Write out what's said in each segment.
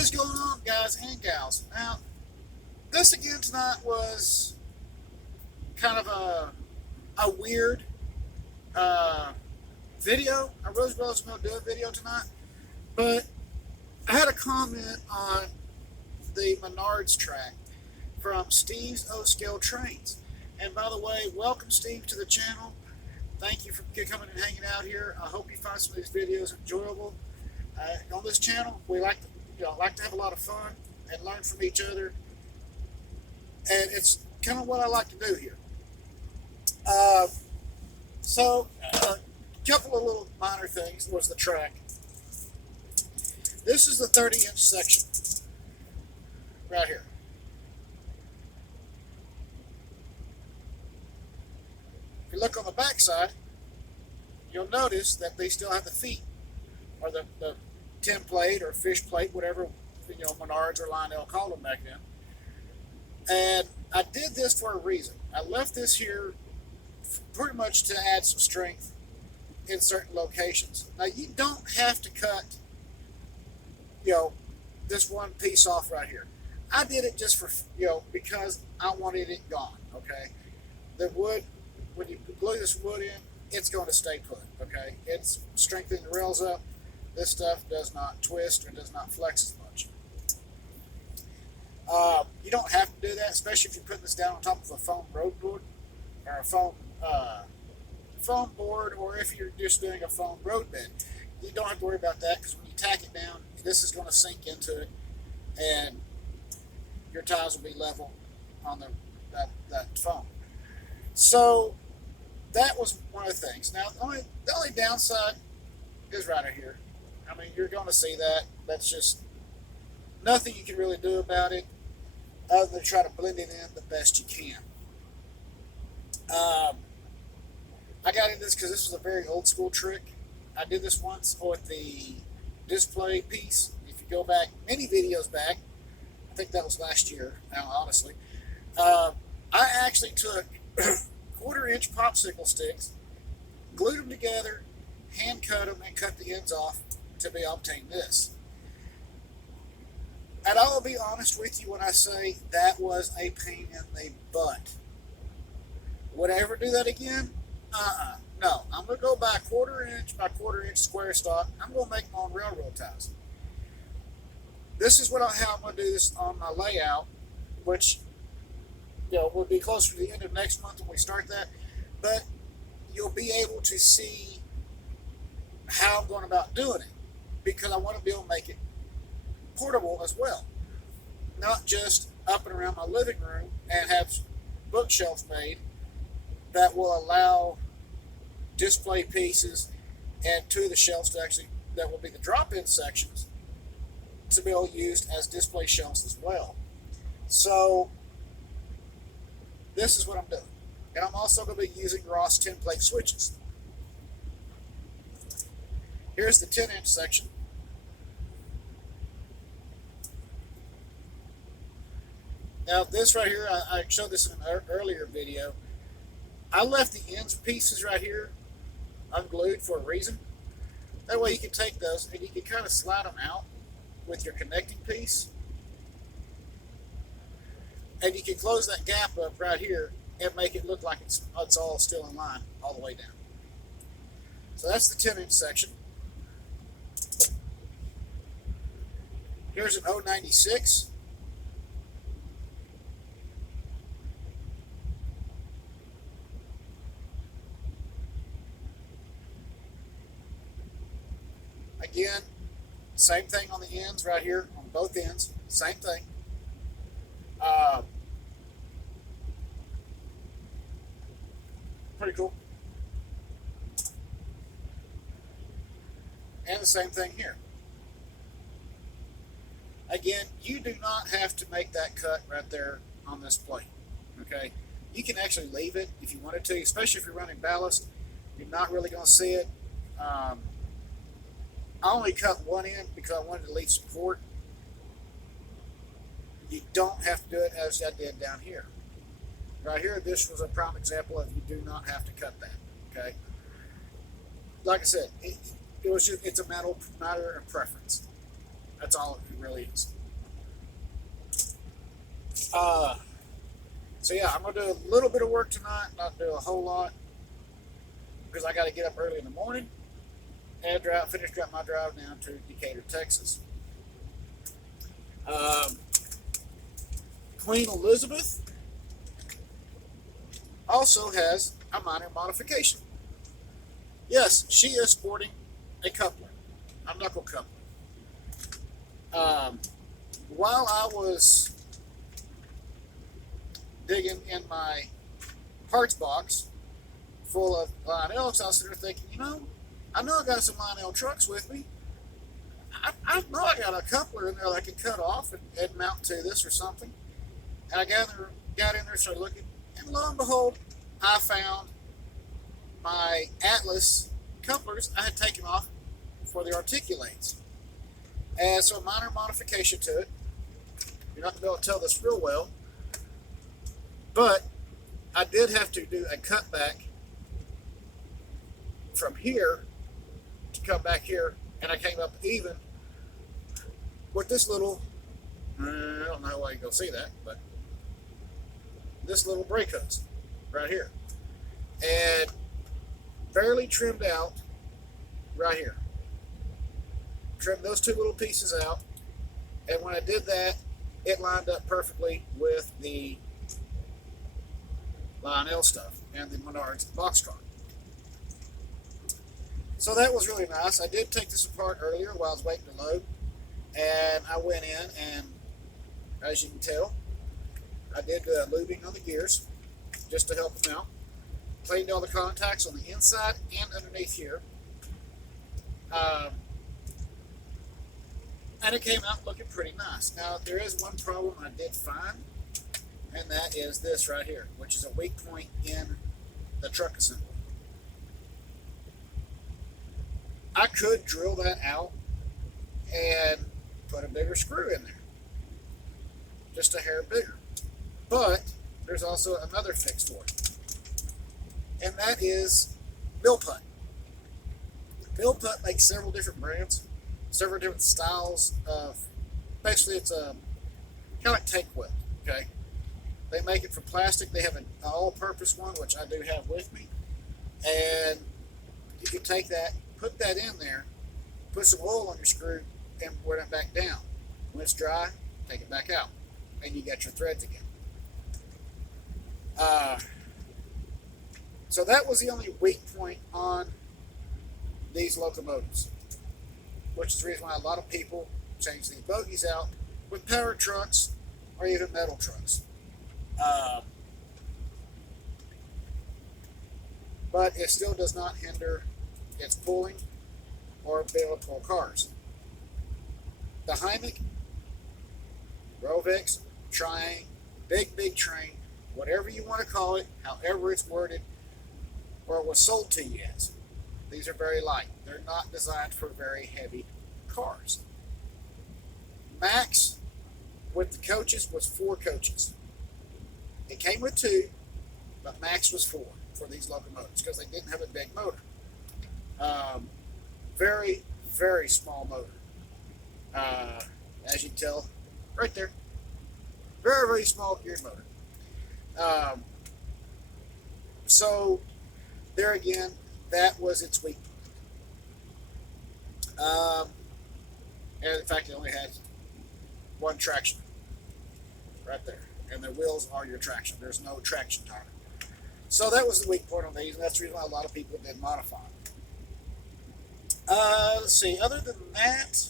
is going on, guys and gals? Now, this again tonight was kind of a weird uh, video. I really was going to do a video tonight, but I had a comment on the Menards track from Steve's O-Scale Trains. And by the way, welcome Steve to the channel. Thank you for coming and hanging out here. I hope you find some of these videos enjoyable. On this channel, we like to have a lot of fun and learn from each other, and it's kind of what I like to do here. So, a couple of little minor things was the track. This is the 30-inch section right here. If you look on the back side, you'll notice that they still have the feet, or the tin plate or fish plate, whatever Menards or Lionel called them back then. And I did this for a reason. I left this here pretty much to add some strength in certain locations. Now you don't have to cut, this one piece off right here. I did it just for, because I wanted it gone. Okay, the wood, when you glue this wood in, it's going to stay put. Okay, it's strengthening the rails up. This stuff does not twist or does not flex as much. You don't have to do that, especially if you're putting this down on top of a foam road board or a foam board, or if you're just doing a foam road bed. You don't have to worry about that, because when you tack it down, this is going to sink into it, and your ties will be level on that foam. So that was one of the things. Now the only downside is right here. I mean, you're going to see that. That's just nothing you can really do about it other than try to blend it in the best you can. I got into this because this was a very old school trick. I did this once with the display piece. If you go back many videos back, I think that was last year, now honestly, I actually took 1/4-inch popsicle sticks, glued them together, hand cut them, and cut the ends off to be obtain this. And I will be honest with you when I say that was a pain in the butt. Would I ever do that again? No. I'm going to go buy 1/4-inch by 1/4-inch square stock. I'm going to make my own railroad ties. This is how I'm going to do this on my layout, which will be closer to the end of next month when we start that. But you'll be able to see how I'm going about doing it, because I want to be able to make it portable as well, not just up and around my living room, and have bookshelves made that will allow display pieces and two of the shelves that will be the drop-in sections to be able to use as display shelves as well. So this is what I'm doing, and I'm also going to be using Ross 10-plate switches. Here's the 10-inch section. Now this right here, I showed this in an earlier video. I left the ends pieces right here unglued for a reason. That way you can take those and you can kind of slide them out with your connecting piece. And you can close that gap up right here and make it look like it's all still in line all the way down. So that's the 10-inch section. Here's an 096. Again, same thing on the ends right here, on both ends, same thing. Pretty cool. And the same thing here. Again, you do not have to make that cut right there on this plate. Okay, you can actually leave it if you wanted to, especially if you're running ballast. You're not really going to see it. I only cut one end because I wanted to leave support. You don't have to do it as I did down here. Right here, this was a prime example of you do not have to cut that. Okay. Like I said, it's a matter of preference. That's all it really is. Uh, so yeah, I'm gonna do a little bit of work tonight, not do a whole lot, because I got to get up early in the morning and finish my drive down to Decatur, Texas. Um, Queen Elizabeth also has a minor modification. Yes, she is sporting a coupler, a knuckle coupler. Um, while I was digging in my parts box full of Lionels, I was sitting there thinking, I know I got some Lionel trucks with me. I know I got a coupler in there that I can cut off and mount to this or something. And I got in there, started looking, and lo and behold, I found my Atlas couplers I had taken off for the articulates. And so a minor modification to it. You're not going to be able to tell this real well, but I did have to do a cutback from here to come back here, and I came up even with this little, I don't know why you can see that, but this little brake hose right here. And fairly trimmed out right here. Trimmed those two little pieces out, and when I did that, it lined up perfectly with the Lionel stuff and the Menards boxcar. So that was really nice. I did take this apart earlier while I was waiting to load, and I went in and, as you can tell, I did lubing on the gears just to help them out. Cleaned all the contacts on the inside and underneath here. And it came out looking pretty nice. Now, there is one problem I did find, and that is this right here, which is a weak point in the truck assembly. I could drill that out and put a bigger screw in there, just a hair bigger. But there's also another fix for it, and that is Millputt. Millputt makes several different brands, several different styles of, basically it's a kind of like tank weld, okay? They make it from plastic. They have an all-purpose one, which I do have with me, and you can take that, put that in there, put some oil on your screw, and wear it back down. When it's dry, take it back out, and you got your threads again. So that was the only weak point on these locomotives, which is the reason why a lot of people change these bogies out with power trucks or even metal trucks. But it still does not hinder its pulling or being able to pull cars. The Hymic, Rovex, Triang, big train, whatever you want to call it, however it's worded, or it was sold to you as. These are very light. They're not designed for very heavy cars. Max, with the coaches, was 4 coaches. It came with 2, but Max was 4 for these locomotives because they didn't have a big motor. Very, very small motor. As you can tell, right there. Very, very small geared motor. So, there again, that was its weak point. And in fact, it only had one traction right there. And the wheels are your traction. There's no traction tire. So that was the weak point on these, and that's the reason why a lot of people did modify them. Let's see, other than that,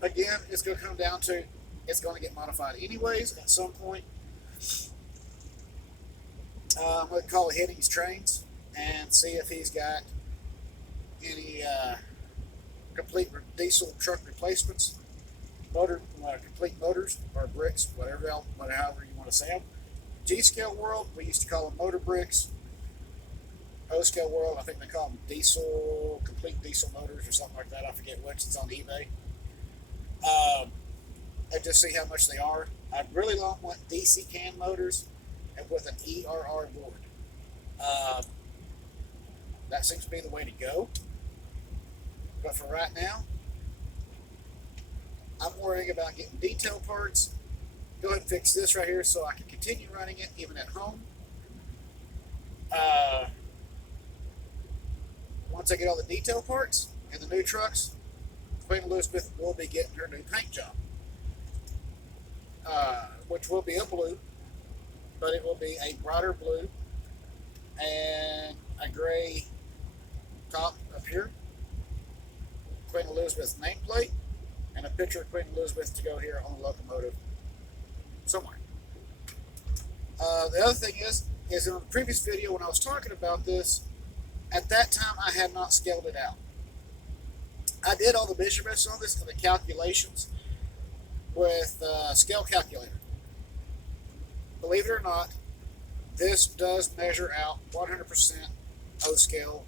again, it's going to come down to, it's going to get modified anyways at some point. I'm going to call Henny's Trains and see if he's got any complete diesel truck replacements, complete motors or bricks, however you want to say them. G-Scale World, we used to call them motor bricks. O-Scale World, I think they call them complete diesel motors or something like that. I forget which. It's on eBay. And just see how much they are. I really don't want DC can motors and with an ERR board. That seems to be the way to go. But for right now, I'm worrying about getting detail parts. Go ahead and fix this right here so I can continue running it even at home. Uh, Once I get all the detail parts and the new trucks, Queen Elizabeth will be getting her new paint job, which will be a blue, but it will be a brighter blue and a gray top up here, Queen Elizabeth's nameplate, and a picture of Queen Elizabeth to go here on the locomotive somewhere. The other thing is in the previous video when I was talking about this, at that time I had not scaled it out. I did all the measurements on this and the calculations with a scale calculator. Believe it or not, this does measure out 100% O scale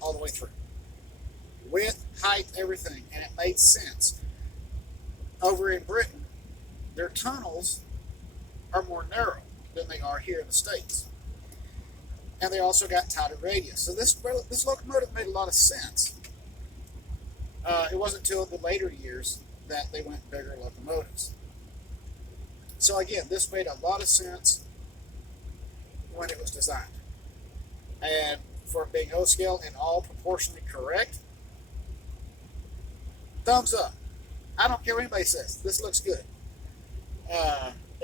all the way through. Width, height, everything, and it made sense. Over in Britain, their tunnels are more narrow than they are here in the States. And they also got tighter radius. So this locomotive made a lot of sense. It wasn't until the later years that they went bigger locomotives. So again, this made a lot of sense when it was designed. And for being O scale and all proportionally correct, thumbs up. I don't care what anybody says. This looks good.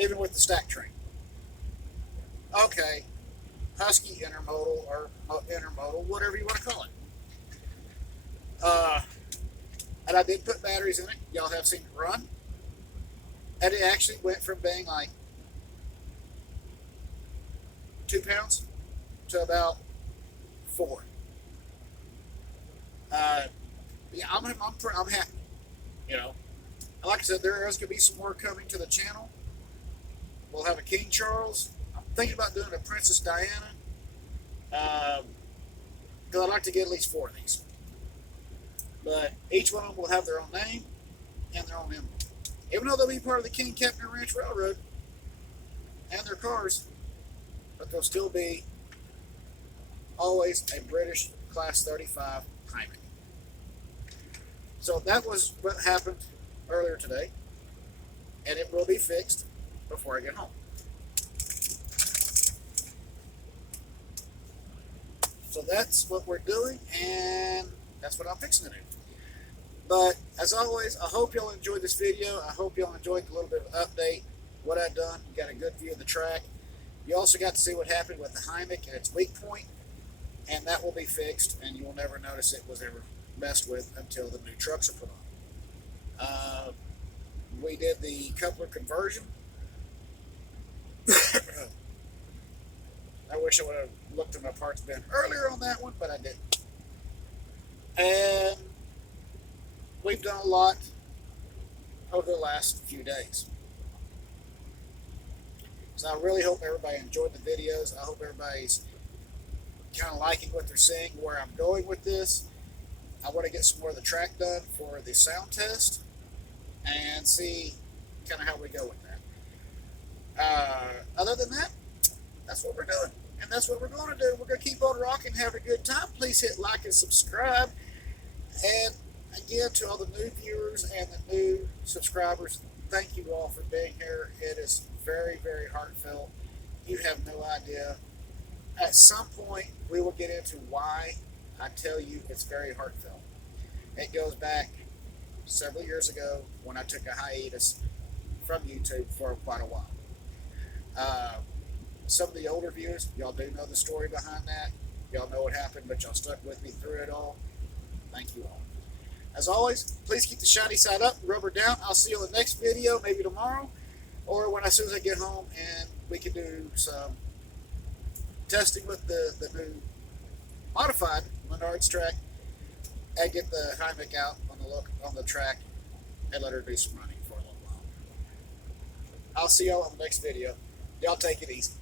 Even with the stack train. Okay, Husky intermodal or intermodal, whatever you want to call it. And I did put batteries in it. Y'all have seen it run. And it actually went from being like 2 pounds to about 4. Yeah, I'm happy. You know, and like I said, there is going to be some more coming to the channel. We'll have a King Charles. I'm thinking about doing a Princess Diana. Because I'd like to get at least 4 of these. But each one of them will have their own name and their own emblem. Even though they'll be part of the King Kepner Ranch Railroad and their cars, but they'll still be always a British Class 35 Hyman. So that was what happened earlier today, and it will be fixed before I get home. So that's what we're doing, and that's what I'm fixing to do. But as always, I hope y'all enjoyed this video. I hope y'all enjoyed the little bit of update, what I've done. You got a good view of the track. You also got to see what happened with the Hymic and its weak point, and that will be fixed, and you will never notice it was ever messed with until the new trucks are put on. We did the coupler conversion. I wish I would have looked at my parts bin earlier on that one, but I didn't. And we've done a lot over the last few days. So I really hope everybody enjoyed the videos. I hope everybody's kind of liking what they're seeing, where I'm going with this. I want to get some more of the track done for the sound test and see kind of how we go with that. Other than that, that's what we're doing. And that's what we're going to do. We're going to keep on rocking, having a good time. Please hit like and subscribe. And again, to all the new viewers and the new subscribers, thank you all for being here. It is very, very heartfelt. You have no idea. At some point, we will get into why I tell you it's very heartfelt. It goes back several years ago when I took a hiatus from YouTube for quite a while. Some of the older viewers, y'all do know the story behind that. Y'all know what happened, but y'all stuck with me through it all. Thank you all. As always, please keep the shiny side up, rubber down. I'll see you in the next video, maybe tomorrow, or as soon as I get home, and we can do some testing with the new modified menards track and get the Hymic out on the track and let her do some running for a little while. I'll see y'all in the next video. Y'all take it easy.